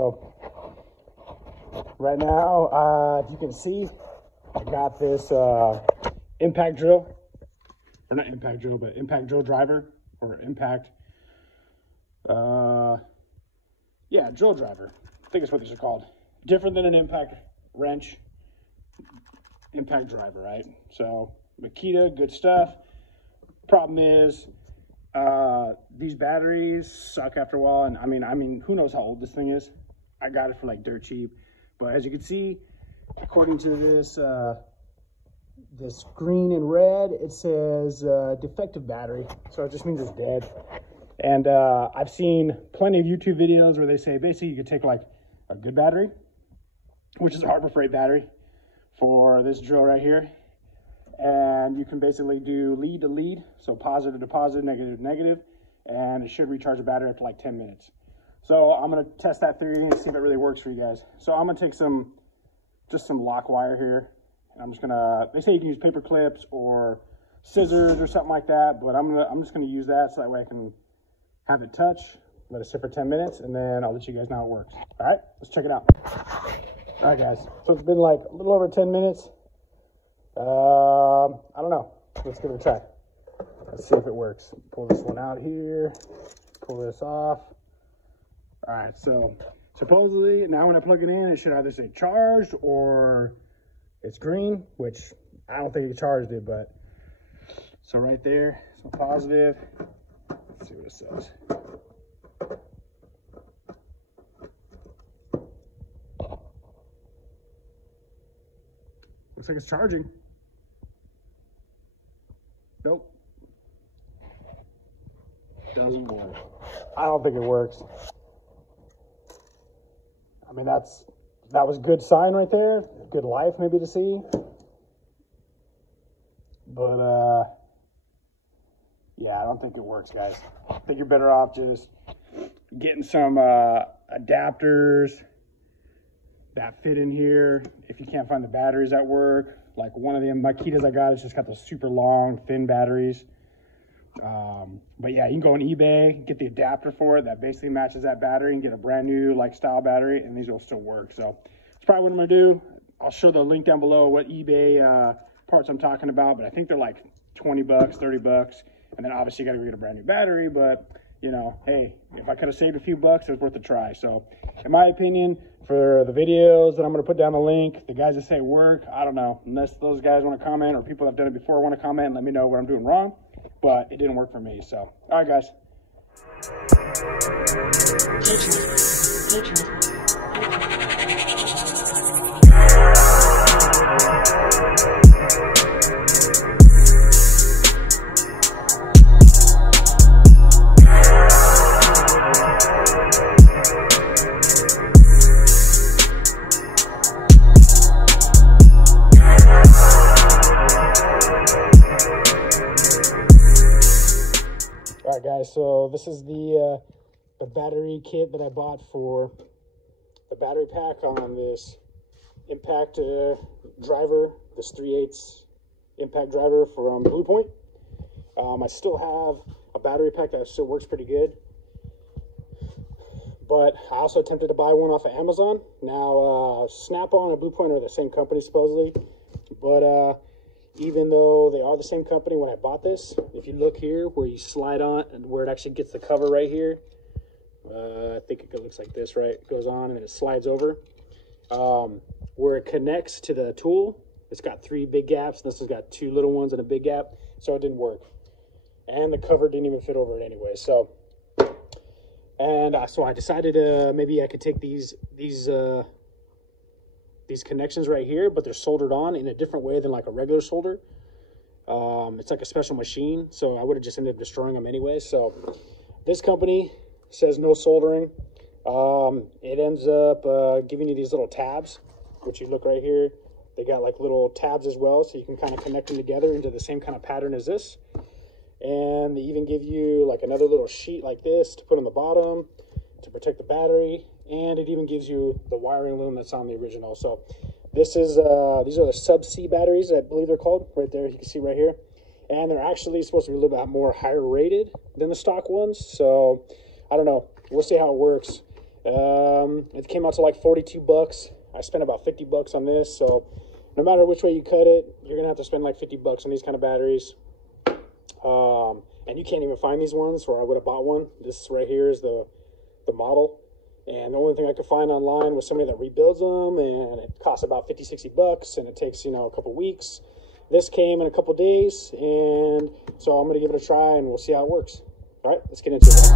So right now, if you can see, I got this impact drill, or not impact drill, but impact drill driver, or impact, yeah, drill driver. I think that's what these are called. Different than an impact wrench, impact driver, right? So Makita, good stuff. Problem is, these batteries suck after a while, and I mean, who knows how old this thing is? I got it for like dirt cheap, but as you can see, according to this this green and red, it says defective battery, so it just means it's dead. And I've seen plenty of YouTube videos where they say basically you could take like a good battery, which is a Harbor Freight battery for this drill right here, and you can basically do lead to lead, so positive to positive, negative to negative, and it should recharge the battery after like 10 minutes. So I'm going to test that theory and see if it really works for you guys. So I'm going to take just some lock wire here, and I'm just going to, they say you can use paper clips or scissors or something like that, but I'm just going to use that so that way I can have it touch, let it sit for 10 minutes, and then I'll let you guys know how it works. All right, let's check it out. All right, guys, so it's been like a little over 10 minutes. I don't know. Let's give it a try. Let's see if it works. Pull this one out here, pull this off. All right, so supposedly now when I plug it in, it should either say charged or it's green, which I don't think it charged it, but so right there, so positive. Let's see what it says. Looks like it's charging. Nope. Doesn't work. I don't think it works. I mean, that was a good sign right there. Good life maybe to see. But yeah, I don't think it works, guys. I think you're better off just getting some adapters that fit in here. If you can't find the batteries at work, like one of the Makitas I got, it's just got those super long, thin batteries. But yeah, you can go on eBay, get the adapter for it that basically matches that battery, and get a brand new like style battery, and these will still work. So that's probably what I'm gonna do. I'll show the link down below what eBay parts I'm talking about, but I think they're like 20 bucks, 30 bucks. And then obviously you got to get a brand new battery, but you know, hey, if I could have saved a few bucks, it was worth a try. So in my opinion, for the videos that I'm going to put down the link, the guys that say work, I don't know, unless those guys want to comment, or people that have done it before want to comment and let me know what I'm doing wrong, but it didn't work for me. So, all right, guys. Alright guys, so this is the battery kit that I bought for the battery pack on this impact driver, this 3/8 impact driver from Blue Point. I still have a battery pack that still works pretty good, but I also attempted to buy one off of Amazon. Now SnapOn and Blue Point are the same company supposedly, but even though they are the same company, when I bought this, if you look here where you slide on and where it actually gets the cover right here, I think it looks like this, right? It goes on and then it slides over. Where it connects to the tool, it's got 3 big gaps, and this has got 2 little ones and a big gap, so it didn't work. And the cover didn't even fit over it anyway. So I decided maybe I could take these connections right here, but they're soldered on in a different way than like a regular solder. It's like a special machine, so I would have just ended up destroying them anyway. So this company says no soldering. It ends up giving you these little tabs, which you look right here. They got like little tabs as well, so you can kind of connect them together into the same kind of pattern as this. And they even give you like another little sheet like this to put on the bottom to protect the battery. And it even gives you the wiring loom that's on the original. So this is these are the SubC batteries, I believe they're called, right there. You can see right here. And they're actually supposed to be a little bit more higher rated than the stock ones. So I don't know. We'll see how it works. It came out to like 42 bucks. I spent about 50 bucks on this, so no matter which way you cut it, you're gonna have to spend like 50 bucks on these kind of batteries. And you can't even find these ones, or I would have bought one. This right here is the model. And the only thing I could find online was somebody that rebuilds them, and it costs about 50, 60 bucks, and it takes, you know, a couple weeks. This came in a couple days, and so I'm gonna give it a try, and we'll see how it works. All right, let's get into it.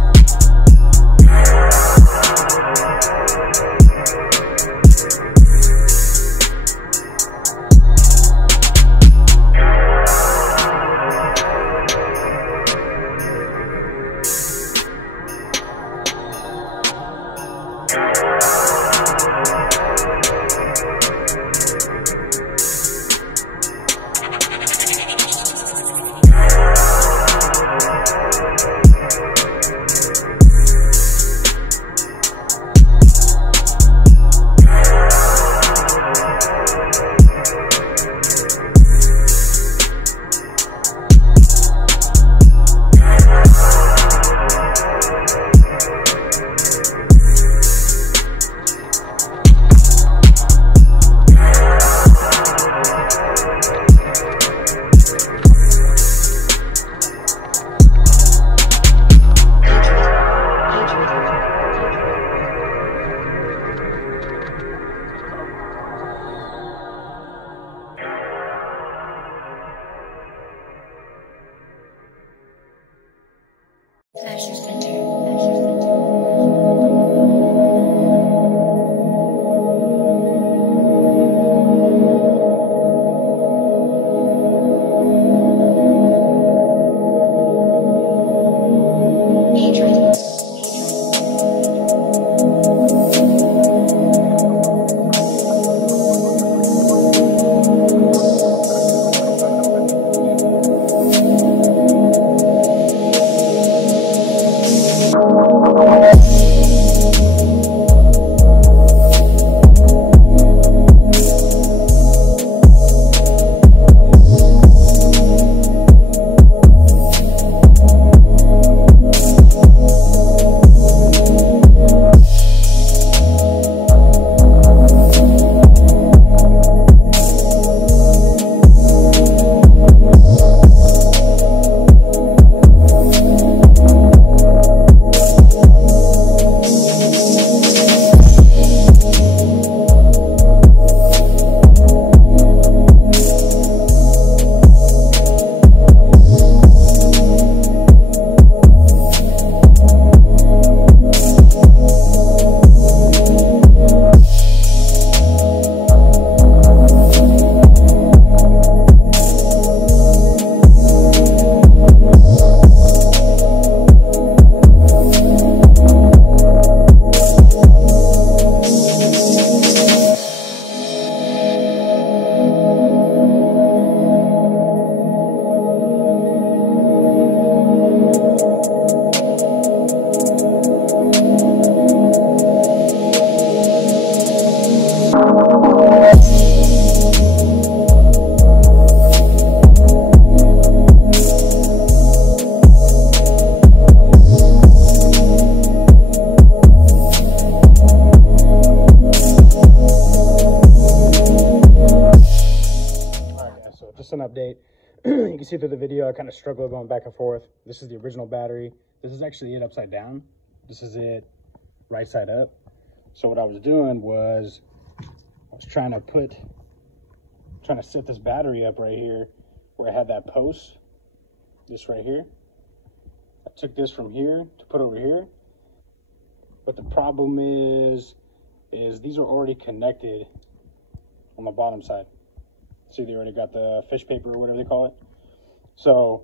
Just an update. You can see through the video, I kind of struggle going back and forth. This is the original battery. This is actually it upside down. This is it right side up. So what I was doing was I was trying to set this battery up right here where I had that post, this right here. I took this from here to put over here. But the problem is these are already connected on the bottom side. See, they already got the fish paper or whatever they call it. So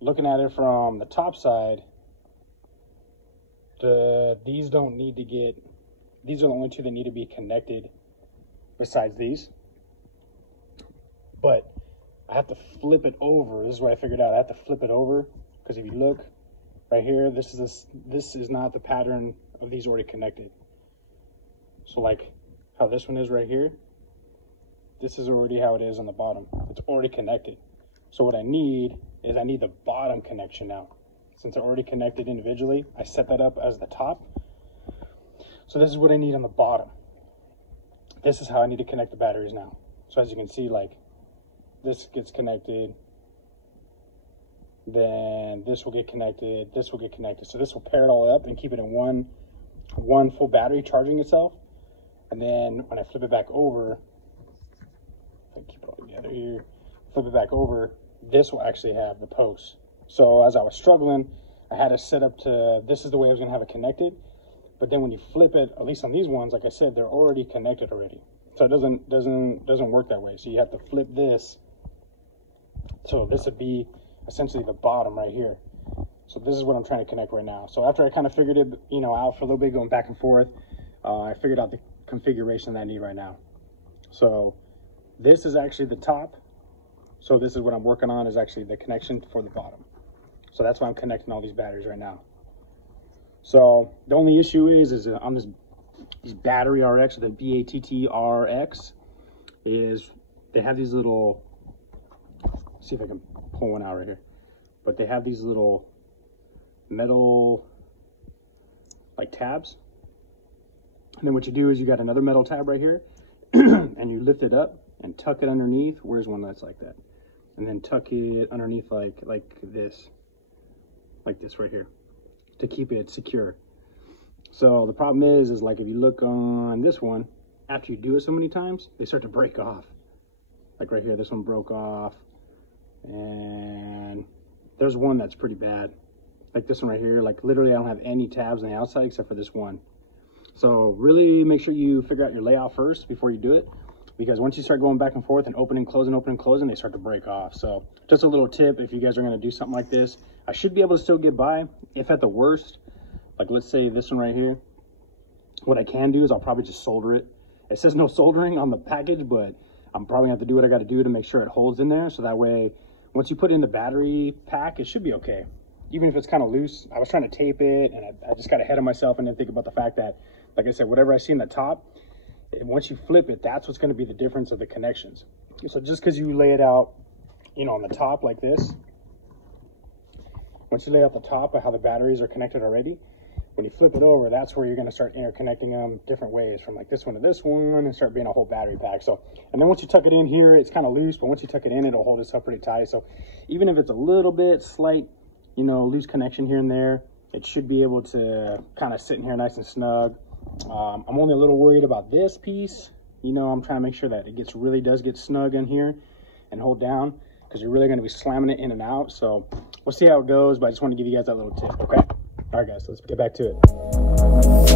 looking at it from the top side, these don't need to get, these are the only two that need to be connected besides these. But I have to flip it over. This is what I figured out. I have to flip it over because if you look right here, this is not the pattern of these already connected. So like how this one is right here, this is already how it is on the bottom. It's already connected. So what I need is I need the bottom connection now. Since they're already connected individually, I set that up as the top. So this is what I need on the bottom. This is how I need to connect the batteries now. So as you can see, like, this gets connected, then this will get connected, this will get connected. So this will pair it all up and keep it in one full battery charging itself. And then when I flip it back over, if I keep it all together here, flip it back over, this will actually have the posts. So as I was struggling, I had to set up to, this is the way I was gonna have it connected. But then when you flip it, at least on these ones, like I said, they're already connected already. So it doesn't work that way. So you have to flip this. So this would be essentially the bottom right here. So this is what I'm trying to connect right now. So after I kind of figured it, you know, out for a little bit, going back and forth, I figured out the configuration that I need right now. So this is actually the top. So this is what I'm working on, is actually the connection for the bottom. So that's why I'm connecting all these batteries right now. So the only issue is on these BATTRX, the BATTRX, is they have these little, see if I can pull one out right here, but they have these little metal like tabs. And then what you do is you got another metal tab right here and you lift it up and tuck it underneath. Where's one that's like that? And then tuck it underneath like this right here, to keep it secure. So the problem is like, if you look on this one, after you do it so many times, they start to break off. Like right here, this one broke off, and there's one that's pretty bad. Like this one right here, like literally I don't have any tabs on the outside except for this one. So really make sure you figure out your layout first before you do it, because once you start going back and forth and opening, closing, they start to break off. So just a little tip, if you guys are gonna do something like this, I should be able to still get by. If at the worst, like let's say this one right here, what I can do is I'll probably just solder it. It says no soldering on the package, but I'm probably gonna have to do what I gotta do to make sure it holds in there. So that way, once you put it in the battery pack, it should be okay. Even if it's kind of loose. I was trying to tape it, and I just got ahead of myself and didn't think about the fact that, like I said, whatever I see in the top, once you flip it, that's what's gonna be the difference of the connections. So just because you lay it out, you know, on the top like this, once you lay out the top of how the batteries are connected already, when you flip it over, that's where you're going to start interconnecting them different ways, from like this one to this one, and start being a whole battery pack. So, and then once you tuck it in here, it's kind of loose, but once you tuck it in, it'll hold itself pretty tight. So even if it's a little bit slight, you know, loose connection here and there, it should be able to kind of sit in here nice and snug. I'm only a little worried about this piece. You know, I'm trying to make sure that it really does get snug in here and hold down, because you're really going to be slamming it in and out. So we'll see how it goes, but I just want to give you guys that little tip, okay? All right, guys, let's get back to it.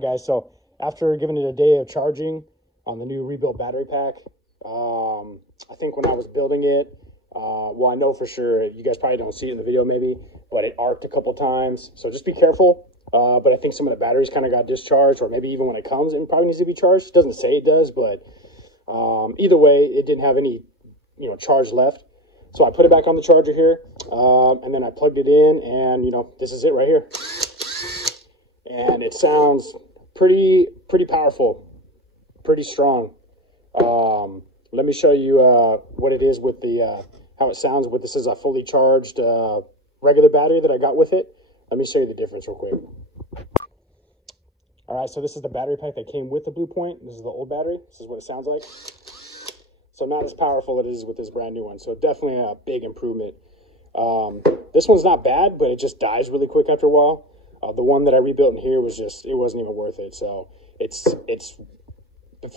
Guys, so after giving it a day of charging on the new rebuilt battery pack, I think when I was building it, well, I know for sure, you guys probably don't see it in the video maybe, but it arced a couple times, so just be careful. But I think some of the batteries kind of got discharged, or maybe even when it comes, it probably needs to be charged. It doesn't say it does, but either way, it didn't have any, you know, charge left. So I put it back on the charger here, and then I plugged it in, and, you know, this is it right here. and it sounds pretty powerful, pretty strong. Let me show you what it is with the how it sounds with this. Is a fully charged regular battery that I got with it. Let me show you the difference real quick. All right, so this is the battery pack that came with the Blue Point. This is the old battery. This is what it sounds like. So not as powerful as it is with this brand new one. So definitely a big improvement. This one's not bad, but it just dies really quick after a while. The one that I rebuilt in here was just, it wasn't even worth it. So it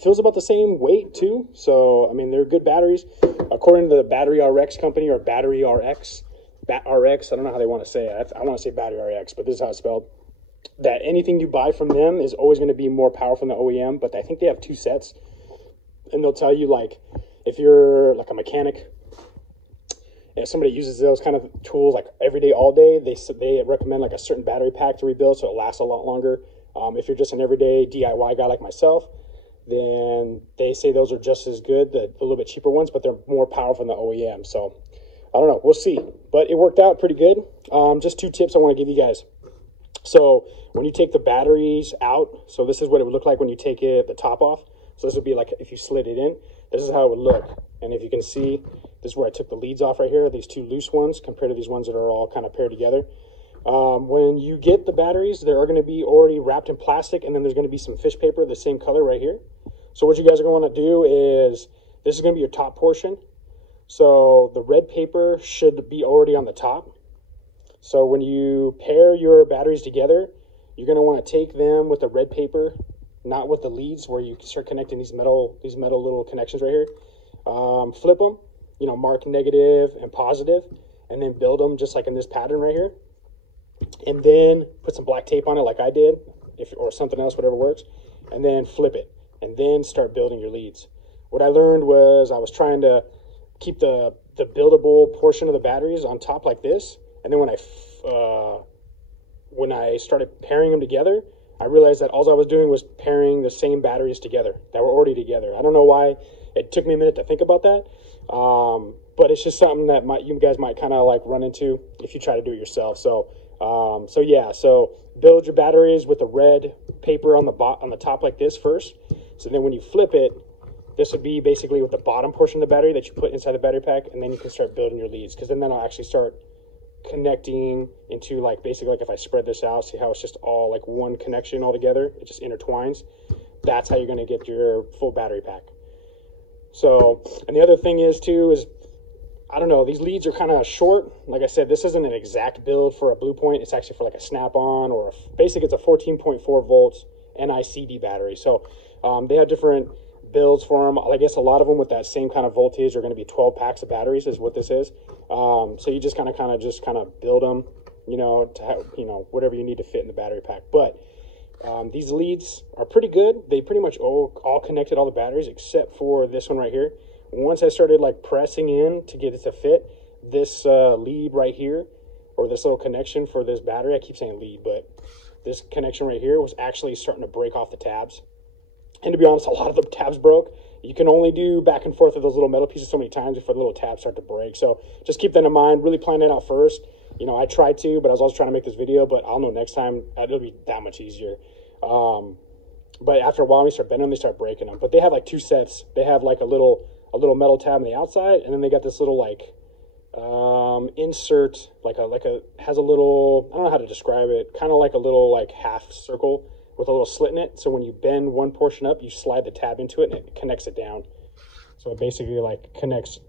feels about the same weight too. So, I mean, they're good batteries. According to the BATTRX company, or BATTRX, BATTRX, I don't know how they want to say it. I want to say BATTRX, but this is how it's spelled. That anything you buy from them is always going to be more powerful than the OEM, but I think they have 2 sets. And they'll tell you, like, if you're like a mechanic, if somebody uses those kind of tools like every day, all day, they recommend like a certain battery pack to rebuild so it lasts a lot longer. If you're just an everyday DIY guy like myself, then they say those are just as good, the little bit cheaper ones, but they're more powerful than the OEM. So I don't know, we'll see. But it worked out pretty good. Just 2 tips I want to give you guys. So when you take the batteries out, so this is what it would look like when you take the top off. So this would be like if you slid it in, this is how it would look. And if you can see, this is where I took the leads off right here, these 2 loose ones compared to these ones that are all kind of paired together. When you get the batteries, they are going to be already wrapped in plastic, and then there's going to be some fish paper, the same color right here. So what you guys are going to want to do is, this is going to be your top portion. So the red paper should be already on the top. So when you pair your batteries together, you're going to want to take them with the red paper, not with the leads where you start connecting these metal little connections right here. Flip them, you know, mark negative and positive, and then build them just like in this pattern right here. And then put some black tape on it like I did, or something else, whatever works, and then flip it, and then start building your leads. What I learned was I was trying to keep the buildable portion of the batteries on top like this, and then when I started pairing them together, I realized that all I was doing was pairing the same batteries together that were already together. I don't know why it took me a minute to think about that, but it's just something that you guys might kind of like run into if you try to do it yourself. So build your batteries with the red paper on the top like this first. So then when you flip it, this would be basically with the bottom portion of the battery that you put inside the battery pack, and then you can start building your leads, because then that'll actually start connecting into, like, basically like if I spread this out, see how it's just all like one connection all together, it just intertwines. That's how you're going to get your full battery pack. So, and the other thing is too is, I don't know, these leads are kind of short. Like I said, this isn't an exact build for a Blue Point. It's actually for like a SnapOn, or basically it's a 14.4 volts NiCd battery. So they have different builds for them. I guess a lot of them with that same kind of voltage are going to be 12 packs of batteries is what this is. So you just kind of build them, you know, to have, you know, whatever you need to fit in the battery pack. But these leads are pretty good. They pretty much all connected all the batteries except for this one right here. Once I started like pressing in to get it to fit, this lead right here, or this little connection for this battery, I keep saying lead, but this connection right here was actually starting to break off the tabs. And to be honest, a lot of the tabs broke. You can only do back and forth with those little metal pieces so many times before the little tabs start to break. So just keep that in mind. Really plan it out first. You know, I tried to, but I was also trying to make this video, but I'll know next time it'll be that much easier. But after a while, we start bending them, they start breaking them. But they have like 2 sets. They have like a little metal tab on the outside, and then they got this little like insert, has a little, I don't know how to describe it, kind of like a little like half circle with a little slit in it. So when you bend one portion up, you slide the tab into it and it connects it down. So it basically like connects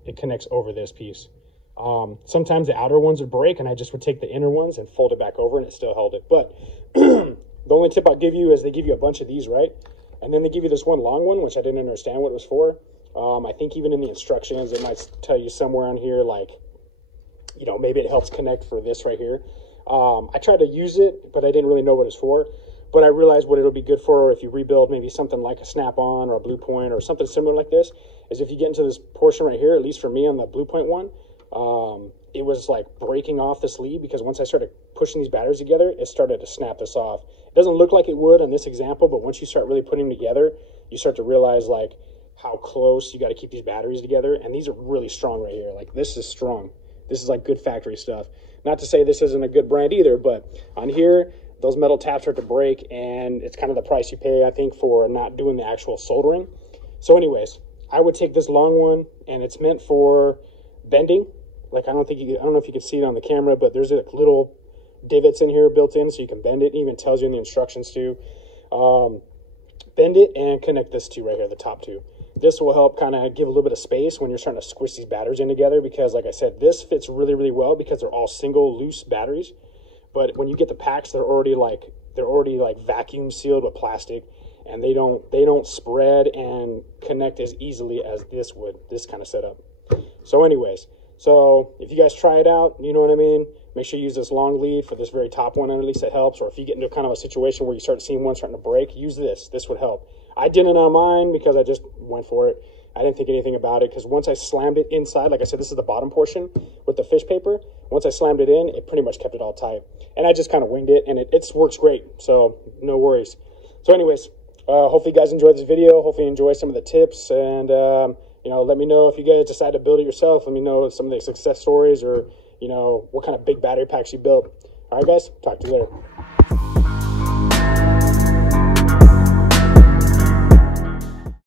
over this piece. Sometimes the outer ones would break, and I just would take the inner ones and fold it back over, and it still held it. But the only tip I'll give you is they give you a bunch of these, right? And then they give you this one long one, which I didn't understand what it was for. I think even in the instructions, it might tell you somewhere on here, like, you know, maybe it helps connect for this right here. I tried to use it, but I didn't really know what it's for. But I realized what it'll be good for if you rebuild maybe something like a SnapOn or a Blue Point or something similar like this, is if you get into this portion right here, at least for me on the Blue Point one, it was like breaking off this lead, because once I started pushing these batteries together, it started to snap this off. It doesn't look like it would on this example, but once you start really putting them together, you start to realize like how close you got to keep these batteries together. And these are really strong right here. Like, this is strong. This is like good factory stuff. Not to say this isn't a good brand either, but on here, those metal tabs start to break, and it's kind of the price you pay, I think, for not doing the actual soldering. So anyways, I would take this long one, and it's meant for bending. Like, I don't know if you can see it on the camera, but there's like little divots in here built in so you can bend it. It even tells you in the instructions to bend it and connect this two right here, the top two. This will help kind of give a little bit of space when you're trying to squish these batteries in together, because like I said, this fits really, really well because they're all single loose batteries. But when you get the packs, they're already like vacuum sealed with plastic, and they don't spread and connect as easily as this would, this kind of setup. So anyways, so if you guys try it out, you know what I mean, make sure you use this long lead for this very top one, at least it helps. Or if you get into kind of a situation where you start seeing one starting to break, use this. This would help. I didn't on mine because I just went for it. I didn't think anything about it, because once I slammed it inside, like I said, this is the bottom portion with the fish paper. Once I slammed it in, it pretty much kept it all tight. And I just kind of winged it, and it works great, so no worries. So anyways, hopefully you guys enjoyed this video. Hopefully you enjoy some of the tips, and you know, let me know if you guys decide to build it yourself. Let me know some of the success stories, or you know, what kind of big battery packs you built. All right, guys, talk to you later.